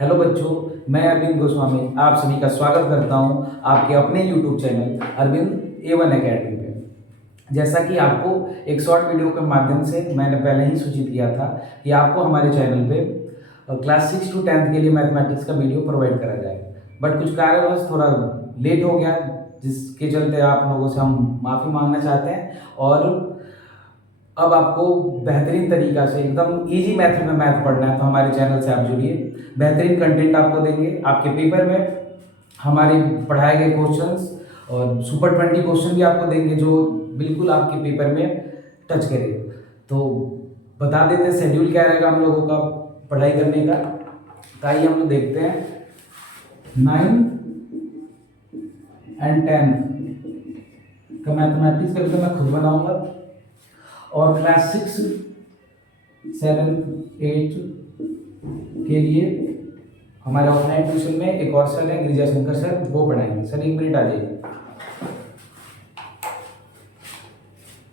Hello बच्चों, मैं अरविंद गोस्वामी आप सभी का स्वागत करता हूं आपके अपने YouTube channel Arvind A1 academy पे। जैसा कि आपको एक शॉर्ट वीडियो के माध्यम से मैंने पहले ही सूचित किया था कि आपको हमारे चैनल पे क्लास 6 to 10th के लिए मैथमेटिक्स का वीडियो प्रोवाइड करा जाएगा, बट कुछ कारणवश थोड़ा लेट हो गया, जिसके चलते आप लोगों से हम माफ़ी मांगना चाहते हैं। और अब आपको बेहतरीन तरीका से एकदम इजी मेथड में मैथ पढ़ना है तो हमारे चैनल से आप जुड़िए। बेहतरीन कंटेंट आपको देंगे आपके पेपर में, हमारे पढ़ाए गए क्वेश्चंस और सुपर 20 क्वेश्चन भी आपको देंगे जो बिल्कुल आपके पेपर में टच करेगा। तो बता देते हैं शेड्यूल क्या रहेगा हम लोगों का पढ़ाई करने का। तो आइए हम लोग देखते हैं 9 and 10 का मैथमेटिक्स का तो मैं खुद बनाऊंगा, और क्लास 6, 7, 8 के लिए हमारे ऑफलाइन ट्यूशन में एक और सर है गिरिजा शंकर सर, वो पढ़ाएंगे। सर 1 मिनट आ जाइए।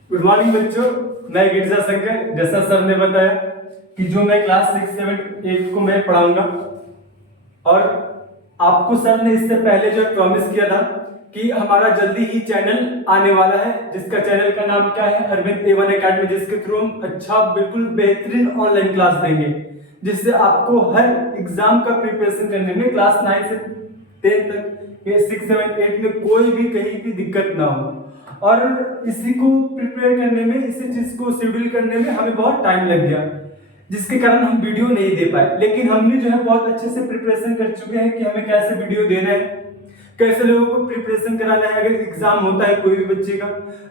गुड मॉर्निंग बच्चों, मैं गिरिजा शंकर। जैसा सर ने बताया कि जो मैं क्लास 6, 7, 8 को मैं पढ़ाऊंगा, और आपको सर ने इससे पहले जो प्रॉमिस किया था कि हमारा जल्दी ही चैनल आने वाला है, जिसका चैनल का नाम क्या है, अरविंद A1 एकेडमी, जिसके थ्रू हम अच्छा बिल्कुल बेहतरीन ऑनलाइन क्लास देंगे, जिससे आपको हर एग्जाम का प्रिपरेशन करने में क्लास 9 से 10 तक ये 6, 7, 8 में कोई भी कहीं की दिक्कत ना हो। और इसी को प्रिपेयर करने में, इसी चीज को शेड्यूल करने में हमें बहुत टाइम लग गया, जिसके कारण हम वीडियो नहीं दे पाए। लेकिन हमने जो है बहुत अच्छे से प्रिपरेशन कर चुके हैं कि हमें कैसे वीडियो देना है, कैसे लोगों को प्रिपरेशन कराना है। अगर एग्जाम होता है कोई भी बच्चे का,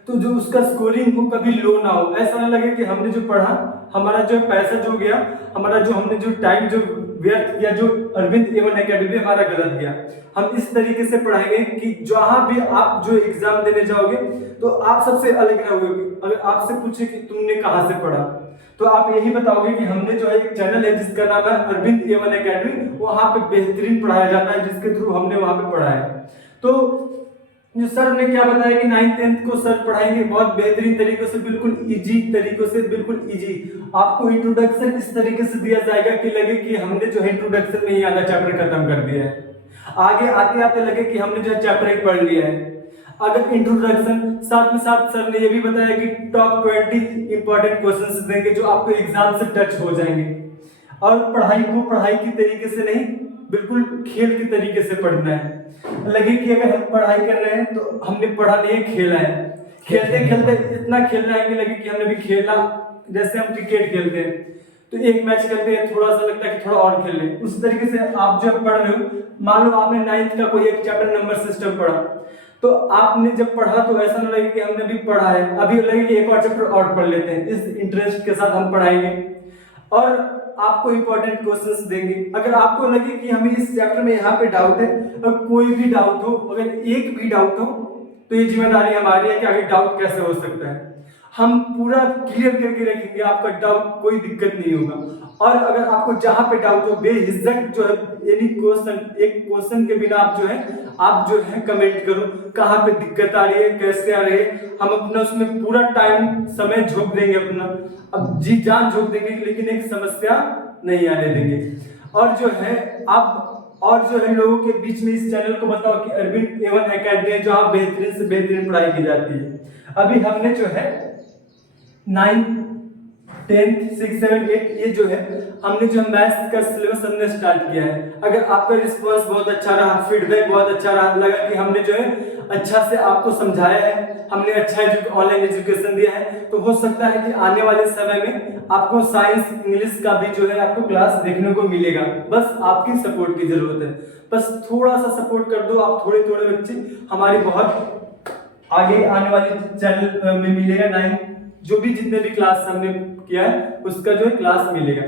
तो जो उसका स्कोरिंग हो कभी लो ना हो, ऐसा ना लगे कि हमने जो पढ़ा, हमारा जो पैसा जो गया, हमारा जो हमने जो टाइम जो व्यर्थ किया, जो अरविंद A1 एकेडमी हमारा गलत गया। हम इस तरीके से पढ़ाएंगे कि जहां भी आप जो एग्जाम देने जाओगे तो आप सबसे अलग रहोगे। अगर आपसे पूछे कि तुमने कहां से पढ़ा, तो आप यही बताओगे कि हमने जो है एक चैनल है जिसका नाम है अरविंद A1 एकेडमी, वहां पे बेहतरीन पढ़ाया जाता है, जिसके थ्रू हमने वहां पे पढ़ा है। तो जो सर ने क्या बताया कि 9th 10th को सर पढ़ाएंगे बहुत बेहतरीन तरीके से, बिल्कुल इजी तरीकों से, बिल्कुल इजी। आपको इंट्रोडक्शन इस तरीके से दिया जाएगा कि लगे कि हमने जो है इंट्रोडक्शन में ही आधा चैप्टर खत्म कर दिया है, आगे आते आते लगे कि हमने जो है चैप्टर 1 पढ़ लिया है। अगर इंट्रोडक्शन साथ में साथ सर ने ये भी बताया कि टॉप 20 इंपॉर्टेंट क्वेश्चंस देंगे जो आपको एग्जाम से टच हो जाएंगे। और पढ़ाई को पढ़ाई की तरीके से नहीं, बिल्कुल खेल के तरीके से पढ़ना है। लगे कि अगर हम पढ़ाई कर रहे हैं तो हमने पढ़ा नहीं, खेला है। खेलते खेलते इतना खेलना है कि लगे कि हमने भी खेला। जैसे हम क्रिकेट खेलते हैं तो एक मैच खेलते हैं, थोड़ा सा लगता है कि थोड़ा और खेल लें, उस तरीके से आप जब पढ़ रहे हो, मान लो आपने 9th का कोई एक चैप्टर नंबर सिस्टम पढ़ा, तो आपने जब पढ़ा तो ऐसा ना लगे कि हमने भी पढ़ा है, अभी लगे कि एक और चैप्टर और पढ़ लेते हैं। इस इंटरेस्ट के साथ हम पढ़ाएंगे और आपको इंपॉर्टेंट क्वेश्चंस देंगे। अगर आपको लगे कि हमें इस चैप्टर में यहाँ पे डाउट है, और कोई भी डाउट हो, अगर एक भी डाउट हो, तो ये जिम्मेदारी हमारी है कि आगे डाउट कैसे हो सकता है, हम पूरा क्लियर करके रखेंगे, आपका डाउट कोई दिक्कत नहीं होगा। और अगर आपको जहां पे डाउट हो, बेहिचक जो है एनी क्वेश्चन, एक क्वेश्चन के बिना आप जो है कमेंट करो, कहां पे दिक्कत आ रही है, कैसे आ रही है, हम अपना उसमें पूरा टाइम समय झोंक देंगे, अपना अब जी जान झोंक देंगे, लेकिन एक समस्या नहीं आने देंगे। और जो है आप, और जो है लोगों के बीच में इस चैनल को बताओ कि अरविंद A1 एकेडमी है जहां बेहतरीन से बेहतरीन पढ़ाई की जाती है। अभी हमने जो है 9, 10, 6, 7, 8 ये जो है हमने जो मैथ्स का सिलेबस हमने स्टार्ट किया है। अगर आपका रिस्पांस बहुत अच्छा रहा, फीडबैक बहुत अच्छा रहा, लगा कि हमने जो है अच्छा से आपको समझाया है, हमने अच्छा ऑनलाइन एजुकेशन दिया है, तो हो सकता है कि आने वाले समय में आपको साइंस, इंग्लिश का भी जो है आपको क्लास देखने को मिलेगा। बस आपकी सपोर्ट की जरूरत है, बस थोड़ा सा सपोर्ट कर दो आप, थोड़े थोड़े बच्चे हमारी बहुत आगे आने वाली चैनल में मिलेगा। 9 जो भी जितने भी क्लास हमने किया है उसका जो है क्लास मिलेगा।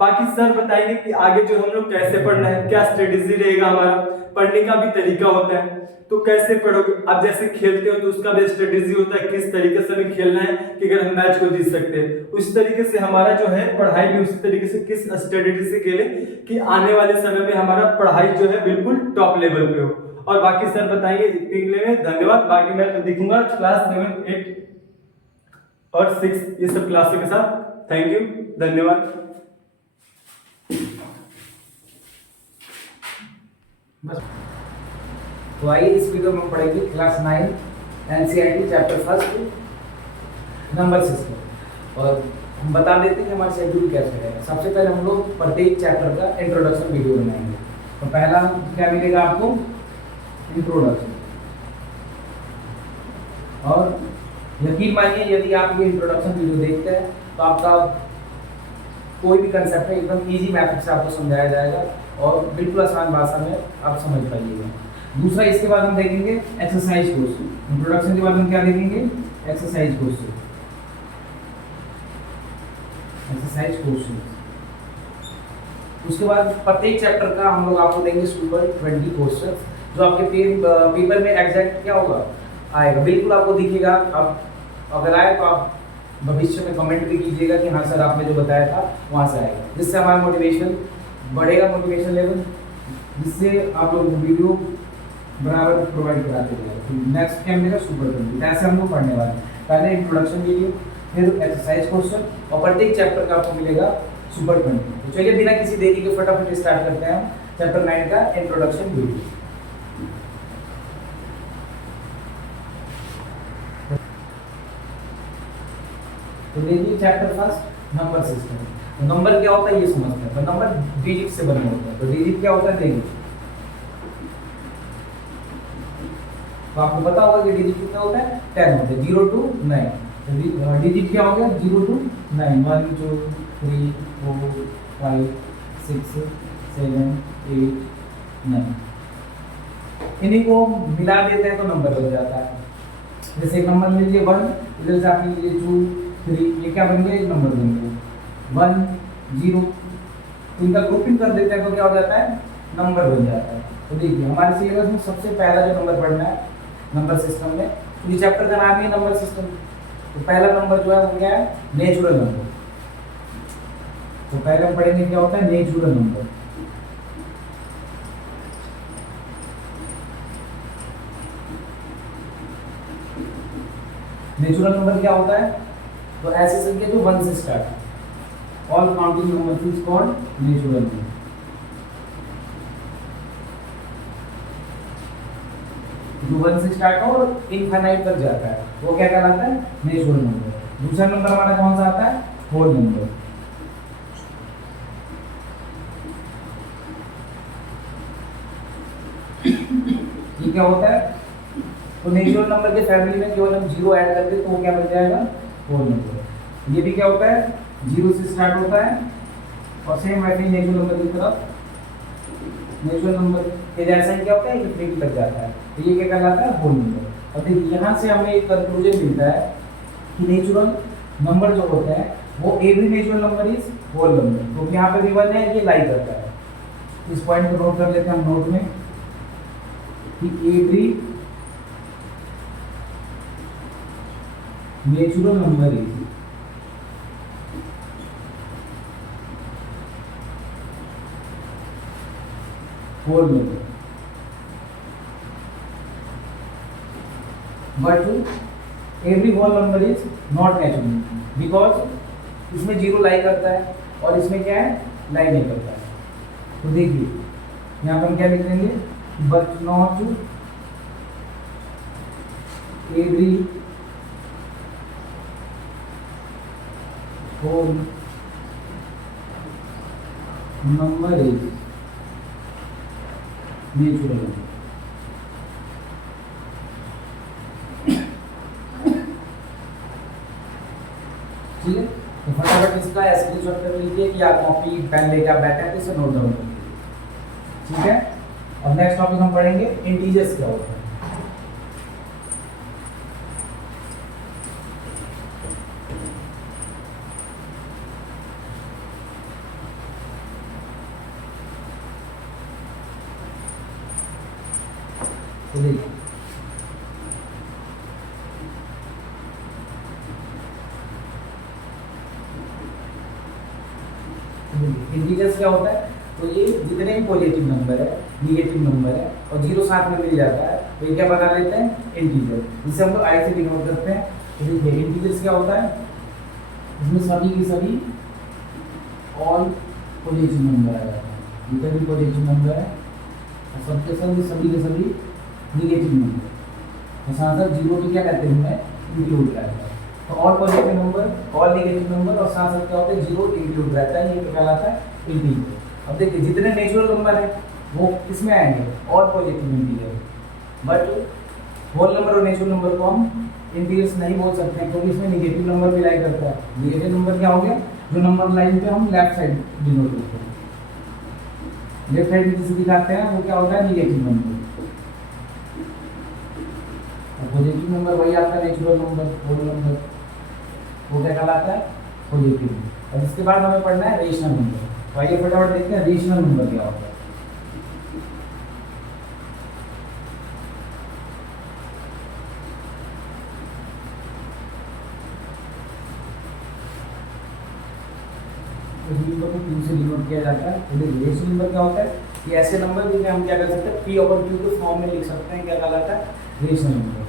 बाकी सर बताएंगे कि आगे जो हम लोग कैसे पढ़ना है, क्या स्ट्रेटेजी रहेगा, हमारा पढ़ने का भी तरीका होता है, तो कैसे पढ़ोगे आप। जैसे खेलते हो तो उसका भी स्ट्रेटेजी होता है, किस तरीके से हमें खेलना है कि अगर हम मैच को जीत सकते हैं। उस तरीके से हमारा जो है पढ़ाई भी उसी तरीके से, किस स्ट्रेटेजी से खेले कि आने वाले समय में हमारा पढ़ाई जो है बिल्कुल टॉप लेवल पे हो। और बाकी सर बताएंगे। इतने के लिए धन्यवाद। बाकी मैं तो दिखूंगा क्लास 7, 8 और 6 ये सब क्लासों के साथ। थैंक यू, धन्यवाद। बस। तो आइए इस वीडियो में हम पढ़ेंगे class 9 NCERT chapter first number system. और हम बता देते हैं कि हमारा शेड्यूल कैसे रहेगा। सबसे पहले हम लोग प्रत्येक चैप्टर का इंट्रोडक्शन वीडियो बनाएंगे। तो पहला क्या मिलेगा आपको, इंट्रोडक्शन। और यकीन मानिए यदि आप ये इंट्रोडक्शन वीडियो देखते हैं तो आपका कोई भी कंसेप्ट है एकदम इजी मेथड से आपको समझाया जाएगा और बिल्कुल आसान भाषा में आप समझ पाइएगा। दूसरा, इसके बाद हम देखेंगे एक्सरसाइज क्वेश्चन। इंट्रोडक्शन के बाद हम क्या देखेंगे, एक्सरसाइज क्वेश्चन। Exercise question. उसके बाद प्रत्येक चैप्टर का हम लोग आपको देंगे सुपर 20 क्वेश्चन, जो आपके पेपर में एग्जैक्ट क्या होगा, आएगा, बिल्कुल आपको दिखेगा। अब अगर आए तो आप भविष्य में कमेंट भी कीजिएगा कि हाँ सर आपने जो बताया था वहाँ से आएगा, जिससे हमारा मोटिवेशन बढ़ेगा, मोटिवेशन लेवल, जिससे आप लोग वीडियो बराबर प्रोवाइड कराते रहेंगे। नेक्स्ट क्या मिलेगा, सुपर 20। ऐसे हम लोग पढ़ने वाले हैं। पहले इंट्रोडक्शन वीडियो, फिर एक्सरसाइज क्वेश्चन और प्रत्येक चैप्टर का आपको मिलेगा सुपर 20। तो चलिए बिना किसी देरी के फटाफट स्टार्ट करते हैं हम चैप्टर 9 का इंट्रोडक्शन वीडियो। तो देखिए चैप्टर फर्स्ट नंबर सिस्टम। तो नंबर क्या होता है ये समझते हैं। तो नंबर डिजिट से बने होते हैं। तो डिजिट क्या होता है, देखिए तो आपको पता होगा कि डिजिट कितना होता है, 10 होता है, 0 to 9। तो डिजिट क्या हो गया, 0 to 9, 1 2 3 4 5 6 7 8 9। इन्हीं को मिला देते हैं तो नंबर बन जाता है। जैसे एक नंबर ले लीजिए 1, इधर से आप लीजिए 2 3, ये क्या बन गया, एक नंबर बन गया 1 0। तो इनका ग्रुपिंग कर देते हैं तो क्या हो जाता है, नंबर बन जाता है। तो देखिए हमारे सिलेबस में सबसे पहला जो नंबर पढ़ना है नंबर सिस्टम में, तो इस चैप्टर का नाम ही है नंबर सिस्टम। तो पहला नंबर जो है वो क्या है, नेचुरल नंबर। तो पहले हम पढ़ेंगे क्या होता है, नेचुरल नंबर। नेचुरल नंबर क्या होता है, तो ऐसी संख्या जो 1 से स्टार्ट है। All counting numbers is called natural number. जो 1 से स्टार्ट हो और इनफाइनाइट तक जाता है वो क्या कहलाता है, नेचुरल नंबर। दूसरा नंबर हमारा कौन सा आता है, होल नंबर। ये क्या होता है, तो नेचुरल नंबर के फैमिली में केवल हम 0 ऐड करते हैं तो वो क्या बन जाएगा, होल नंबर। ये भी क्या होता है, 0 से स्टार्ट होता है और सेम वैसे ही नेचुरल नंबर की तरफ, नेचुरल नंबर के जैसा ही क्या होता है, इनफिनिटी तक जाता है। तो ये क्या कहलाता है, होल नंबर। और देखिए यहाँ से हमें एक कंक्लूजन मिलता है कि नेचुरल नंबर जो होते हैं वो every natural number is whole number. तो यहाँ पे भी 1 है, ये लाई करता है। इस पॉइंट को नोट कर लेते हैं हम नोट में कि every natural number is whole number, but every whole number is not natural because इसमें 0 लाई करता है और इसमें क्या है, लाई नहीं करता है। तो देखिए यहाँ पर हम क्या लिख देंगे, but not every whole number is natural number. ठीक है, तो फटाफट इसका स्क्रीनशॉट कर लीजिए कि आप कॉपी पेन लेके आप बैठे हैं तो इसे नोट डाउन कर लीजिए। ठीक है, अब नेक्स्ट टॉपिक हम पढ़ेंगे इंटीजर्स क्या होता है। तो देखिए इंटीजर्स क्या होता है, तो ये जितने भी पॉजिटिव नंबर है, निगेटिव नंबर है और 0 साथ में मिल जाता है तो ये क्या बना लेते हैं, इंटीजर, जिसे हम लोग आई से डिनोट करते हैं। तो देखिए इंटीजर्स क्या होता है, इसमें सभी की सभी ऑल पॉजिटिव नंबर आ जाता है। जितने भी पॉजिटिव नंबर है और सबके सभी के सभी निगेटिव नंबर, तो साथ साथ जीरो भी क्या कहते हैं इंक्लूड रहता है। तो all positive number, all negative number और साथ साथ क्या होता है जीरो इंक्लूड रहता है, ये क्या कहलाता है इंटीजर। अब देखिए जितने नेचुरल नंबर है वो किसमें आएंगे, all positive integer, but whole number और नेचुरल नंबर को हम इंटीजर्स नहीं बोल सकते हैं, क्योंकि इसमें निगेटिव नंबर भी लाई करता है। निगेटिव नंबर क्या हो गया, जो नंबर लाइन पे हम लेफ्ट साइड डिनोट करते हैं, लेफ्ट साइड जिसे दिखाते हैं वो क्या होता है निगेटिव नंबर, पॉजिटिव नंबर वही आपका नेचुरल नंबर, होल नंबर, वो क्या कहलाता है पॉजिटिव। और इसके बाद हमें पढ़ना है रेशनल नंबर। तो आइए फटाफट देखते हैं रेशनल नंबर क्या होता है। नंबर को क्यू से डिनोट किया जाता है। तो रेशनल नंबर क्या होता है, ये ऐसे नंबर जिन्हें हम क्या कर सकते हैं पी ओवर क्यू के फॉर्म में लिख सकते हैं, क्या कहलाता है रेशनल नंबर।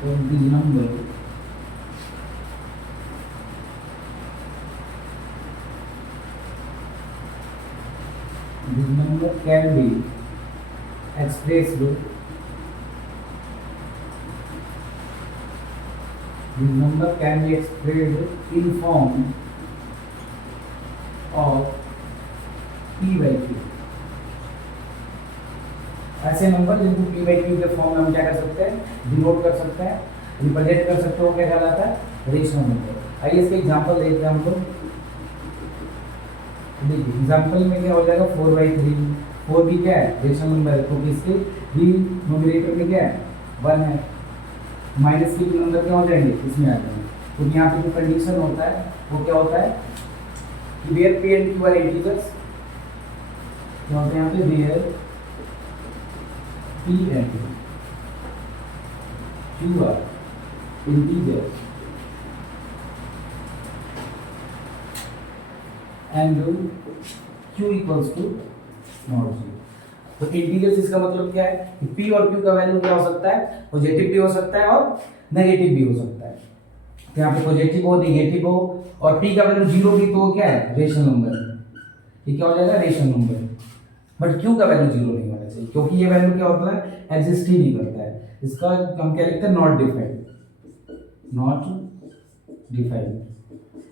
तो this number can be expressed, this number can be expressed in form of p by q। ऐसे नंबर जिनको p by q के फॉर्म में हम क्या कर सकते हैं डिनोट कर सकते हैं, रिप्रेजेंट कर सकते हो, क्या कहलाता है रेशनल नंबर। आइए इसके एग्जांपल देखते हैं हम लोग। देखिए एग्जांपल में क्या हो जाएगा 4/3, 4 भी क्या है रेशनल नंबर है, क्योंकि इसके भी न्यूमरेटर में क्या है 1 है, माइनस के नंबर क्या हो जाएंगे इसमें आ जाएंगे। तो यहाँ पे जो कंडीशन होता है वो क्या होता है कि where p and q are integers, क्या होता है यहाँ पे where p and q are integers and q equals to not 0। तो इंटीजर्स इसका मतलब क्या है कि p और q का वैल्यू क्या हो सकता है पॉजिटिव भी हो सकता है और नेगेटिव भी हो सकता है। तो यहाँ पे पॉजिटिव हो नेगेटिव हो और p का वैल्यू 0 भी, तो क्या है रेशनल नंबर है, ये क्या हो जाएगा रेशनल नंबर। बट q का वैल्यू 0 नहीं होना चाहिए, क्योंकि ये वैल्यू क्या होता है एग्जिस्ट ही नहीं करता है। इसका हम क्या लिखते हैं नॉट डिफाइंड, नॉट डिफाइंड,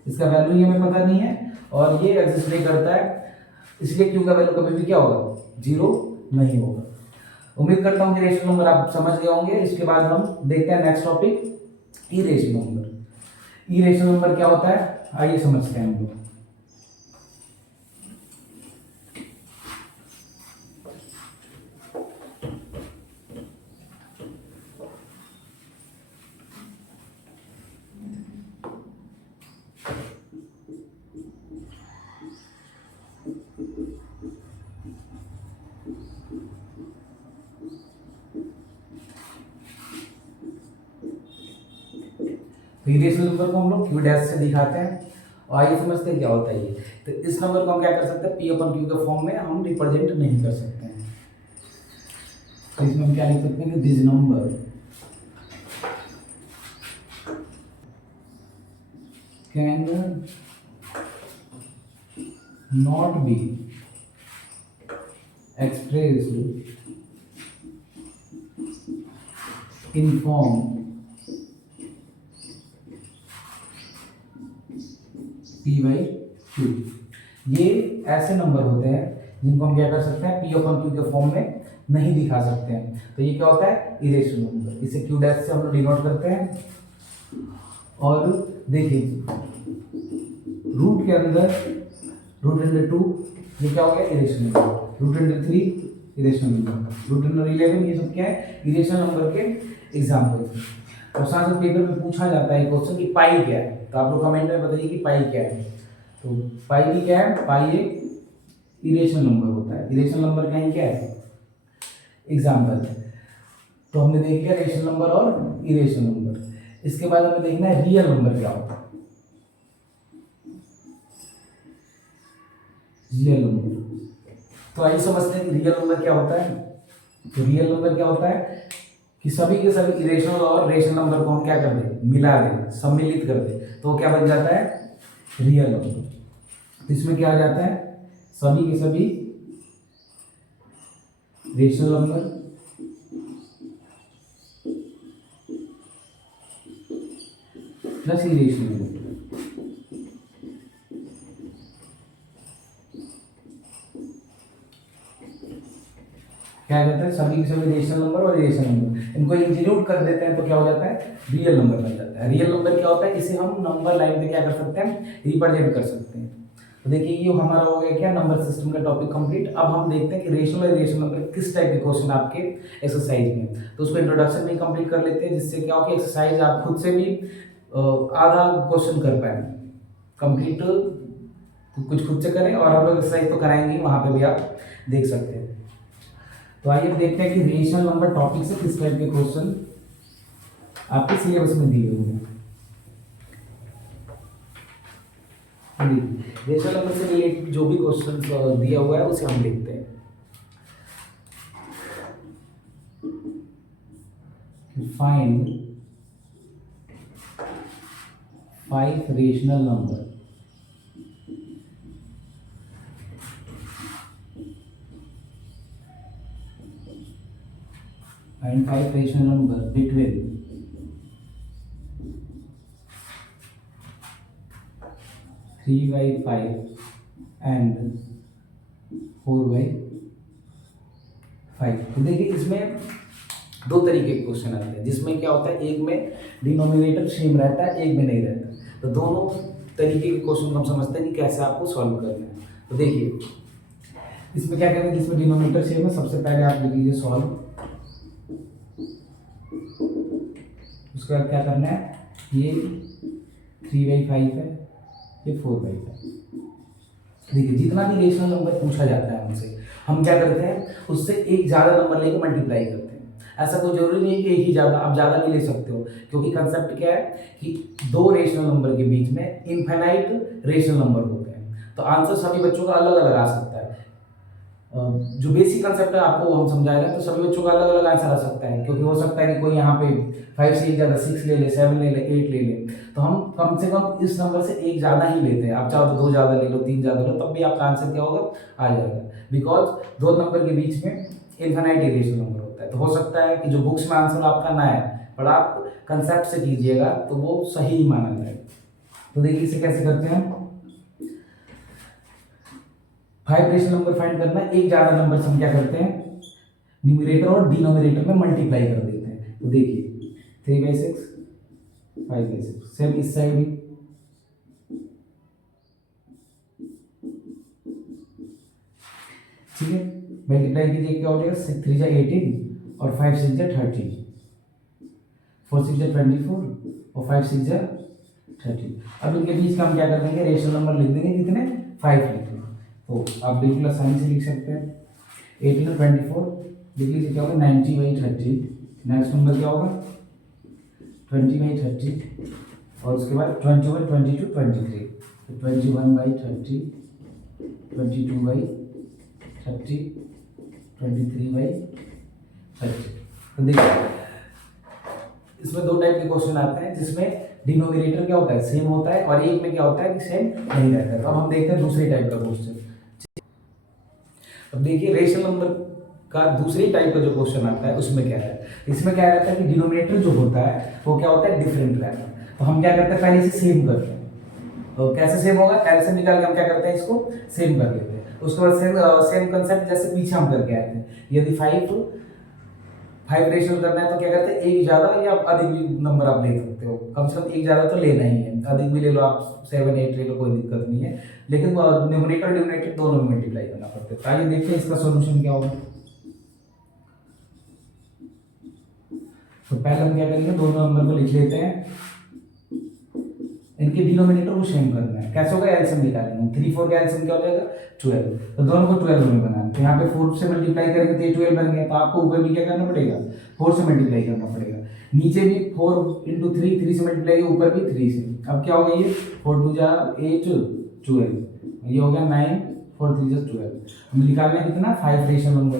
इसका वैल्यू ही हमें पता नहीं है और ये एग्जिस्ट नहीं करता है, इसलिए q का वैल्यू कभी भी क्या होगा 0 नहीं होगा। उम्मीद करता हूँ कि रेशनल नंबर आप समझ गए होंगे। इसके बाद हम देखते हैं next topic irrational number. Irrational number क्या होता है आइए समझते हैं हम लोग। इरेशनल नंबर को हम लोग क्यू डैश से दिखाते हैं और आइए समझते हैं क्या होता है ये। तो इस नंबर को हम क्या कर सकते हैं पी अपन क्यू के फॉर्म में हम रिप्रेजेंट नहीं कर सकते हैं। तो इसमें हम क्या लिख सकते हैं कि this number can not be expressed in form p by Q. ये ऐसे नंबर होते हैं जिनको हम क्या कर सकते हैं पी अपन क्यू के फॉर्म में नहीं दिखा सकते हैं। तो ये क्या होता है इरेशनल नंबर, इसे क्यू डैश से हम लोग डिनोट करते हैं। और देखिए रूट के अंदर रूट अंडर 2 ये क्या हो गया irrational number, root under 3 irrational number, root under 11 ये सब क्या है इरेशनल नंबर के एग्जाम्पल। और साथ में पेपर में पूछा जाता है क्वेश्चन कि पाई क्या है, तो आप लोग कमेंट में बताइए कि पाई क्या है। तो पाई भी क्या है, पाई एक इरेशनल नंबर होता है। इरेशनल नंबर का ही क्या है एग्जाम्पल है। तो हमने देख लिया रेशनल नंबर और इरेशनल नंबर। इसके बाद हमें देखना है रियल नंबर क्या होता है। रियल नंबर, तो आइए समझते हैं कि रियल नंबर क्या होता है। तो रियल नंबर क्या होता है कि सभी के सभी इरेशनल और रेशनल नंबर को हम क्या कर दें मिला दें, सम्मिलित कर दें, तो क्या बन जाता है रियल नंबर। तो इसमें क्या आ जाता है सभी के सभी rational number plus irrational number. क्या कहते हैं, सभी के सभी रेशनल नंबर और इरेशनल नंबर, इनको इंक्लूड कर देते हैं तो क्या हो जाता है, रियल नंबर बन जाता है। रियल नंबर क्या होता है, इसे हम नंबर लाइन पे क्या कर सकते हैं, रिप्रेजेंट कर सकते हैं। तो देखिए ये हमारा हो गया क्या, नंबर सिस्टम का टॉपिक कंप्लीट। अब हम देखते हैं कि रेशनल और इरेशनल नंबर किस टाइप के क्वेश्चन आपके एक्सरसाइज में, तो उसको इंट्रोडक्शन में कंप्लीट कर लेते हैं, जिससे क्या हो कि एक्सरसाइज आप खुद से भी आधा क्वेश्चन कर पाए कंप्लीट, कुछ खुद से करें और हम लोग एक्सरसाइज तो कराएंगे, वहां पे भी आप देख सकते हैं। तो आइए देखते हैं कि रेशनल नंबर टॉपिक से किस टाइप के क्वेश्चन आपके सिलेबस में दिए हुए हैं। रेशनल नंबर से रिलेटेड जो भी क्वेश्चन दिया हुआ है उसे हम देखते हैं। Find 5 rational number and 5 rational number between 3/5 and 4/5। तो देखिए इसमें दो तरीके के क्वेश्चन आते हैं, जिसमें क्या होता है, एक में डिनोमिनेटर सेम रहता है, एक में नहीं रहता। तो दोनों तरीके के क्वेश्चन को हम समझते हैं कि कैसे आपको सॉल्व करना है। तो देखिए इसमें क्या करेंगे, जिसमें डिनोमिनेटर सेम है सबसे पहले आप लिख लीजिए सॉल्व, उसके बाद क्या करना है, ये 3/5 है, ये 4/5। देखिए जितना भी रेशनल नंबर पूछा जाता है हमसे, हम क्या करते हैं, उससे एक ज़्यादा नंबर लेके मल्टीप्लाई करते हैं। ऐसा कोई जरूरी नहीं है कि एक ही ज़्यादा, आप ज़्यादा भी ले सकते हो, क्योंकि कंसेप्ट क्या है कि दो रेशनल नंबर के बीच में इनफाइनाइट रेशनल नंबर होते हैं, तो आंसर सभी बच्चों का अलग अलग आ सकता है। जो बेसिक कंसेप्ट है आपको हम समझा रहे हैं, तो सभी बच्चों का अलग अलग आंसर आ सकता है, क्योंकि हो सकता है कि कोई यहाँ पे 5 से एक ज़्यादा 6 ले ले, 7 ले ले, 8 ले ले, तो हम कम से कम इस नंबर से एक ज़्यादा ही लेते हैं। आप चाहो तो 2 ज़्यादा ले लो, 3 ज़्यादा लो, तब भी आपका आंसर क्या होगा, आ जाएगा, बिकॉज दो नंबर के बीच में इनफाइनाइट रेशनल नंबर होता है। तो हो सकता है कि जो बुक्स में आंसर आपका ना है, पर आप कंसेप्ट से कीजिएगा तो वो सही ही माना जाएगा। तो देखिए इसे कैसे करते हैं, 5 रेशनल नंबर फाइंड करना है, एक ज़्यादा नंबर से हम क्या करते हैं, न्यूमरेटर और डिनोमिनेटर में मल्टीप्लाई कर देते हैं। तो देखिए 3/6 5/6, सेम इस साइड भी, ठीक है, मल्टीप्लाई कीजिए, क्या हो जाएगा, 6 3 जा 18 और 5 6 जा 30, 4 6 जा 24 और 5 6 जा 30। अब इनके बीच का हम क्या कर देंगे, रेशनल नंबर लिख देंगे, कितने, 5 लिख देंगे। तो आप बिल्कुल आसानी से लिख सकते हैं, 18 और 24 लिख लीजिए, क्या होगा 90/30। नेक्स्ट नंबर क्या होगा 20/30 और उसके बाद 21 22 23, तो 21/30 22/30 23/30। तो देखिए इसमें दो टाइप के क्वेश्चन आते हैं, जिसमें डिनोमिनेटर क्या होता है, सेम होता है, और एक में क्या होता है कि सेम नहीं रहता है। तो अब हम देखते हैं दूसरे टाइप का क्वेश्चन। अब देखिए रेशनल नंबर का दूसरी टाइप का जो क्वेश्चन आता है उसमें क्या है, इसमें क्या रहता है कि डिनोमिनेटर जो होता है वो क्या होता है, डिफरेंट रहता है। तो हम क्या करते हैं, पहले इसे सेम करते हैं। तो कैसे सेम होगा, एलसीएम निकाल के हम क्या करते हैं, इसको सेम कर लेते हैं। उसके बाद सेम कंसेप्ट जैसे पीछे हम करके आए थे, यदि 5 रेशनल करना है तो क्या करते हैं, एक ज़्यादा या अधिक भी नंबर आप ले सकते हो, कम से कम एक ज़्यादा तो लेना ही है, अधिक भी ले लो आप 7 8 ले लो, कोई दिक्कत नहीं है, लेकिन न्यूमरेटर डिनोमिनेटर दोनों में मल्टीप्लाई करना पड़ता है। तो आइए देखते हैं इसका सॉल्यूशन क्या होगा। तो पहले हम क्या करेंगे, दोनों नंबर को लिख लेते हैं, इनके डिनोमिनेटर को सेम करना है। कैसे होगा, एलसीएम निकालेंगे, 3 4 का एलसीएम क्या हो जाएगा 12, तो दोनों को 12 में बनाना। तो यहाँ पे 4 से मल्टीप्लाई करेंगे तो ये 12 बन गया, तो आपको ऊपर भी क्या करना पड़ेगा, 4 से मल्टीप्लाई करना पड़ेगा, नीचे भी 4 × 3 3 से मल्टीप्लाई, ऊपर भी 3 से। अब क्या हो गया, ये 4 2 जा 8 12, ये हो गया 9 4 3 जा 12। हम निकालना है कितना, 5 रेशनल नंबर,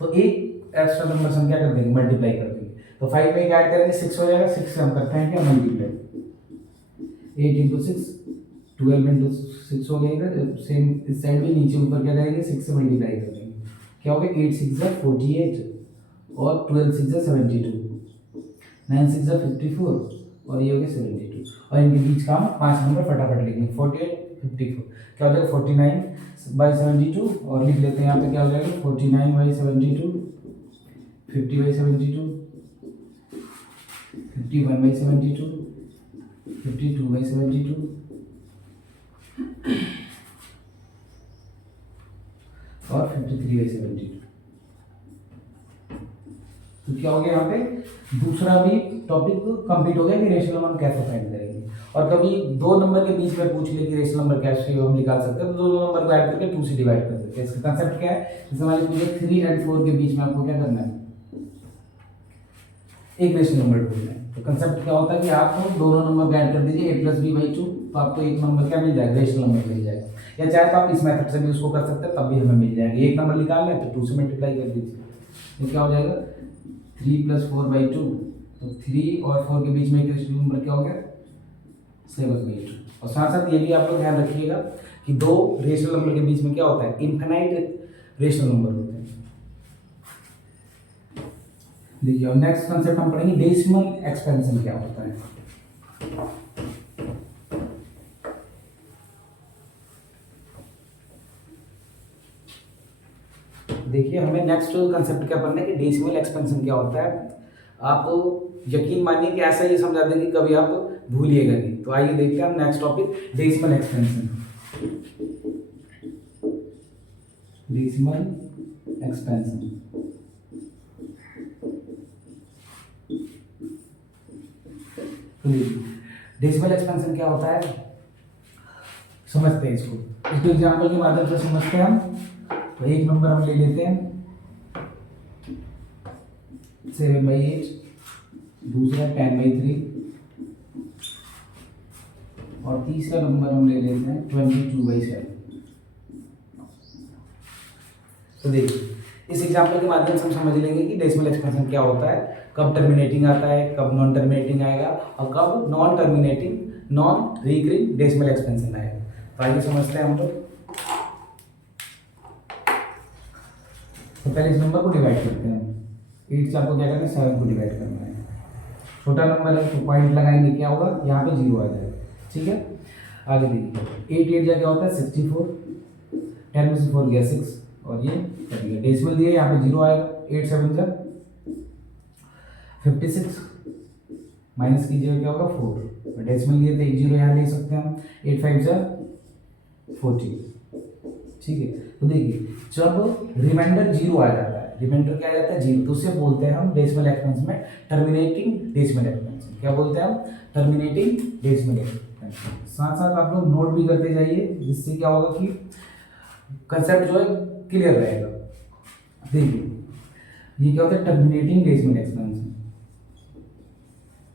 तो एक एक्स्ट्रा नंबर से हम क्या कर देंगे, मल्टीप्लाई कर देंगे। तो 5 में क्या ऐड करेंगे, 6 हो जाएगा, 6 से हम करते हैं क्या, मल्टीप्लाई, 8 × 6 12 × 6 हो गया, सेम इस साइड भी नीचे ऊपर क्या करेंगे, 6 से मल्टीप्लाई कर देंगे, क्या हो गया 8 6 जा 48 और 12 6 जा 72, 9 6 जा 54 और ये हो गया 72। और इनके बीच का हम 5 नंबर फटाफट लिख लेंगे 48 54, क्या हो जाएगा 49/72 और लिख लेते हैं यहाँ पे क्या हो जाएगा 49/72, 50/72, 51/72, 52/72 और 53/72। तो क्या हो गया यहाँ पे दूसरा भी टॉपिक कंप्लीट हो गया कि रेशनल नंबर कैसे फाइंड करेंगे। और कभी दो नंबर के बीच में पूछ ले कि रेशनल नंबर कैसे हम निकाल सकते हैं, तो दो नंबर को ऐड करके 2 से डिवाइड कर देते हैं। इसका कंसेप्ट क्या है, जैसे मान लीजिए 3 और 4 के बीच में आपको क्या करना है, एक रेशनल नंबर ढूंढना है। तो कंसेप्ट क्या होता है कि आप दोनों नंबर को ऐड कर दीजिए a + b/2, तो आपको एक नंबर क्या मिल जाएगा, रेशनल नंबर मिल जाएगा। या चाहे तो आप इस मेथड से भी उसको कर सकते हैं, तब भी हमें मिल जाएगा। एक नंबर निकालना है तो 2 से मल्टीप्लाई कर दीजिए, तो क्या हो जाएगा 3 + 4/2, तो 3 और 4 के बीच में एक रेशनल नंबर क्या हो गया 7/2। और साथ साथ ये भी आप लोग ध्यान रखिएगा कि दो रेशनल नंबर के बीच में क्या होता है, इनफाइनाइट रेशनल नंबर होते हैं। देखिए और नेक्स्ट कंसेप्ट हम पढ़ेंगे डेसिमल एक्सपेंशन क्या होता है। देखिए हमें नेक्स्ट कंसेप्ट क्या पढ़ना है कि डेसिमल एक्सपेंशन क्या होता है। आप यकीन मानिए कि ऐसा ही समझा देंगे, कभी आप भूलिएगा नहीं। तो आइए देखते हैं हम next topic decimal expansion. Decimal expansion decimal expansion क्या होता है समझते हैं इसको। इसको एग्जांपल के माध्यम से समझते हैं हम। तो एक नंबर हम ले लेते हैं 7/8, दूसरा 10/3 और तीसरा नंबर हम ले लेते हैं 22/7। तो देखिए इस एग्जांपल के माध्यम से हम समझ लेंगे कि डेसिमल एक्सपेंशन क्या होता है, कब टर्मिनेटिंग आता है, कब नॉन टर्मिनेटिंग आएगा और कब non terminating non recurring decimal expansion आएगा। तो आइए समझते हैं हम लोग। तो पहले इस नंबर को डिवाइड करते हैं। 8 से आपको क्या करना है 7 को डिवाइड करना है। छोटा नंबर है तो पॉइंट लगाएंगे, क्या होगा यहाँ पे 0 आ जाएगा। ठीक है आगे देखिए 8 8 जा क्या होता है 64, 10 में से 4 गया 6 और ये कट गया। डेसिमल दिए यहाँ पे 0 आएगा। 8 7 जा 56 माइनस कीजिएगा क्या होगा 4। डेसिमल दिए थे 1 0 यहाँ ले सकते हैं हम। 8 5 जा 40। ठीक है तो देखिए जब रिमाइंडर 0 आ जाता है, रिमाइंडर क्या आ जाता है 0, तो उसे बोलते हैं हम डेसिमल एक्सपेंशन में टर्मिनेटिंग डेसिमल एक्सपेंशन। क्या बोलते हैं हम टर्मिनेटिंग डेसिमल एक्सपेंशन। साथ साथ आप लोग नोट भी करते जाइए, जिससे क्या होगा कि कंसेप्ट जो है क्लियर रहेगा। देखिए ये क्या होता है टर्मिनेटिंग डेसिमल एक्सपेंशन।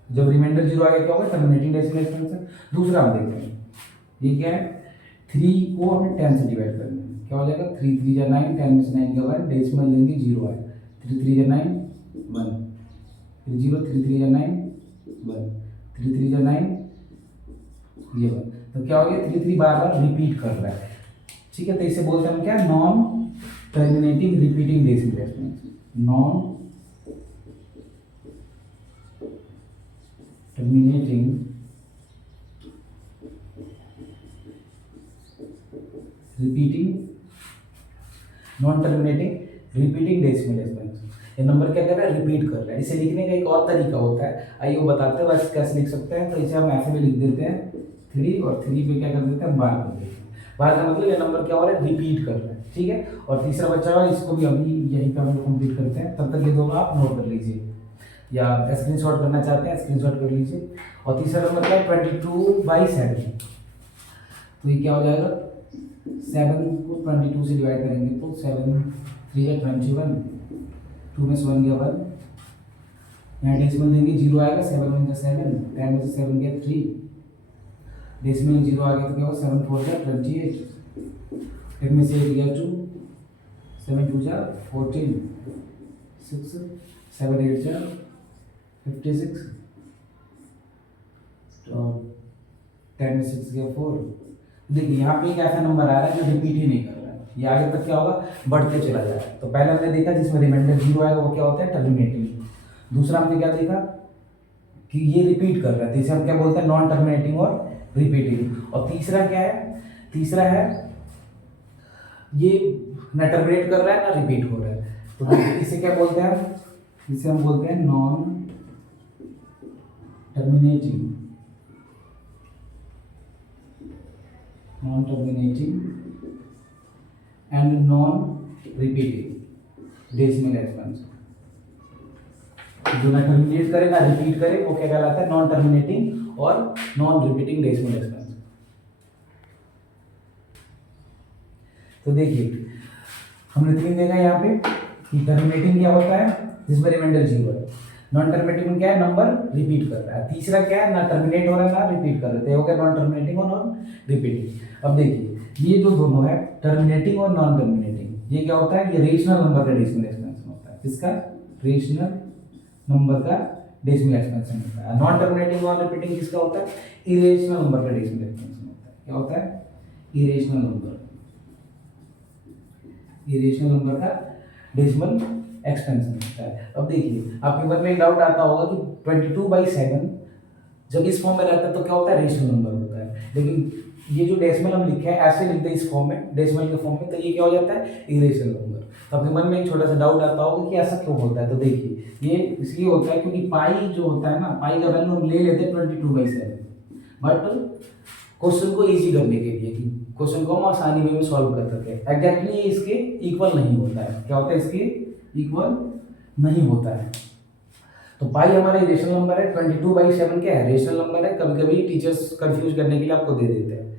जब रिमाइंडर 0 आ गया क्या होगा टर्मिनेटिंग डेसिमल एक्सपेंशन। दूसरा हम देखते हैं ये क्या है 3 को हमें 10 से डिवाइड करना है। क्या हो जाएगा 3 3 जा 9, 10 में से 9 का 1, डेसिमल लेंगे 0 आए। 3 3 जा 9 1, फिर 0 3 3 जा 9 1, 3 3 जा 9 ये 1। तो क्या हो गया 3 3 बार बार रिपीट कर रहा है। ठीक है तो इसे बोलते हैं हम क्या non terminating repeating decimal expansion. Non terminating repeating non terminating repeating decimal expansion. ये नंबर क्या कर रहा है रिपीट कर रहा है। इसे लिखने का एक और तरीका होता है, आइए वो बताते हैं बस कैसे लिख सकते हैं। तो इसे हम ऐसे भी लिख देते हैं 3 और 3 पे क्या कर देते हैं बार कर देते हैं। बार का मतलब ये नंबर क्या हो रहा है रिपीट कर रहा है। ठीक है और तीसरा बच्चा हुआ इसको भी अभी यहीं पर हम कंप्लीट करते हैं। तब तक ये दोनों आप नोट कर लीजिए या स्क्रीनशॉट करना चाहते हैं स्क्रीनशॉट कर लीजिए। और तीसरा नंबर क्या है 22/7। तो ये क्या हो जाएगा 7 को 22 से डिवाइड करेंगे तो 7 3 या 21, 2 में से 1 गया 1, यहाँ डेसिमल देंगे 0 आएगा। 7 1 जा 7, 10 में से 7 गया 3, डेसिमल 0 आ गया तो क्या होगा 7 4 जा 28, 10 में से 8 गया 2, 7 2 जा 14, 6 7 8 जा 56 और 10 में 6 गया 4। देखिए यहाँ पे एक ऐसा नंबर आ रहा है जो रिपीट ही नहीं कर रहा है। ये आगे तक क्या होगा, बढ़ते चला जाएगा। तो पहले हमने देखा जिसमें रिमाइंडर 0 आएगा वो क्या होता है, टर्मिनेटिंग। दूसरा हमने क्या देखा कि ये रिपीट कर रहा है, तो इसे हम क्या बोलते हैं, नॉन टर्मिनेटिंग और रिपीटिंग। और तीसरा क्या है, तीसरा है ये ना टर्मिनेट कर रहा है ना रिपीट हो रहा है, तो इसे क्या बोलते हैं, इसे हम बोलते हैं non terminating, non terminating and non repeating decimal expansion. जो ना टर्मिनेट करे ना रिपीट करे वो क्या कहलाता है, नॉन टर्मिनेटिंग और नॉन रिपीटिंग डेसिमल एक्सपेंशन। तो देखिए हमने 3 देखा यहाँ पे कि टर्मिनेटिंग क्या होता है जिसमें रिमाइंडर 0 है, नॉन टर्मिनेटिंग में क्या है, नंबर रिपीट कर रहा है, तीसरा क्या है, ना टर्मिनेट हो रहा है ना रिपीट कर रहा है, तो ये हो गया नॉन टर्मिनेटिंग और नॉन रिपीटिंग। अब देखिए ये जो दोनों है टर्मिनेटिंग और नॉन टर्मिनेटिंग, ये क्या होता है, ये रेशनल नंबर का डेसिमल एक्सपेंशन होता है, इसका रेशनल नंबर का डेसिमल एक्सपेंशन होता है। नॉन टर्मिनेटिंग और रिपीटिंग किसका होता है, इरेशनल नंबर का डेसिमल एक्सपेंशन होता है। क्या होता है, इरेशनल नंबर, इरेशनल नंबर का डेसिमल एक्सपेंशन होता है। अब देखिए आपके मन में एक डाउट आता होगा कि 22/7 जब इस फॉर्म में रहता है तो क्या होता है, रेशनल नंबर होता है, लेकिन ये जो डेसिमल हम लिखे हैं ऐसे लिखते हैं इस फॉर्म में, डेसिमल के फॉर्म में, तो ये क्या हो जाता है, इरेशनल नंबर। तो आपके मन में एक छोटा सा डाउट आता होगा कि ऐसा क्यों होता है, तो देखिए ये इसलिए होता है क्योंकि पाई जो होता है ना, पाई का वैल्यू हम ले लेते हैं 22/7, बट क्वेश्चन को इजी करने के लिए कि क्वेश्चन को हम आसानी में सॉल्व कर सके, एग्जैक्टली ये इसके इक्वल नहीं होता है। क्या होता है, इसके इक्वल नहीं होता है। तो पाई हमारा रेशनल नंबर है, 22/7 क्या है, रेशनल नंबर है। कभी कभी टीचर्स कंफ्यूज करने के लिए आपको दे देते हैं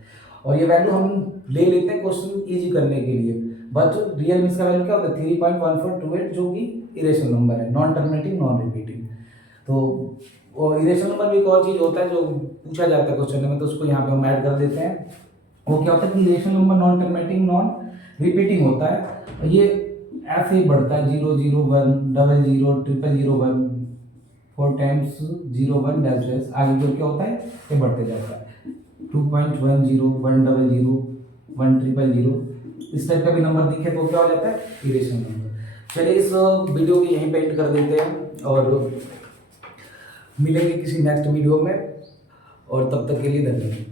और ये वैल्यू हम ले लेते हैं क्वेश्चन इजी करने के लिए, बट रियल में इसका वैल्यू क्या होता है, 3.1428, जो कि इरेशनल नंबर है, नॉन टर्मिनेटिंग नॉन रिपीटिंग। तो और इरेशनल नंबर भी एक और चीज़ होता है जो पूछा जाता है क्वेश्चन में, तो उसको यहाँ पे हम ऐड कर देते हैं। वो क्या होता है कि irrational number non terminating non repeating होता है, और ये ऐसे ही बढ़ता है, 0 0 1 00 0 0 1 4 टाइम्स 0 1 डैश डैश, आगे जो क्या होता है ये बढ़ते जाता है, 2.10 100 100 इस टाइप का भी नंबर दिखे तो क्या हो जाता है, इरेशनल नंबर। चलिए इस वीडियो को यहीं पे एंड कर देते हैं और मिलेंगे किसी नेक्स्ट वीडियो में, और तब तक के लिए धन्यवाद।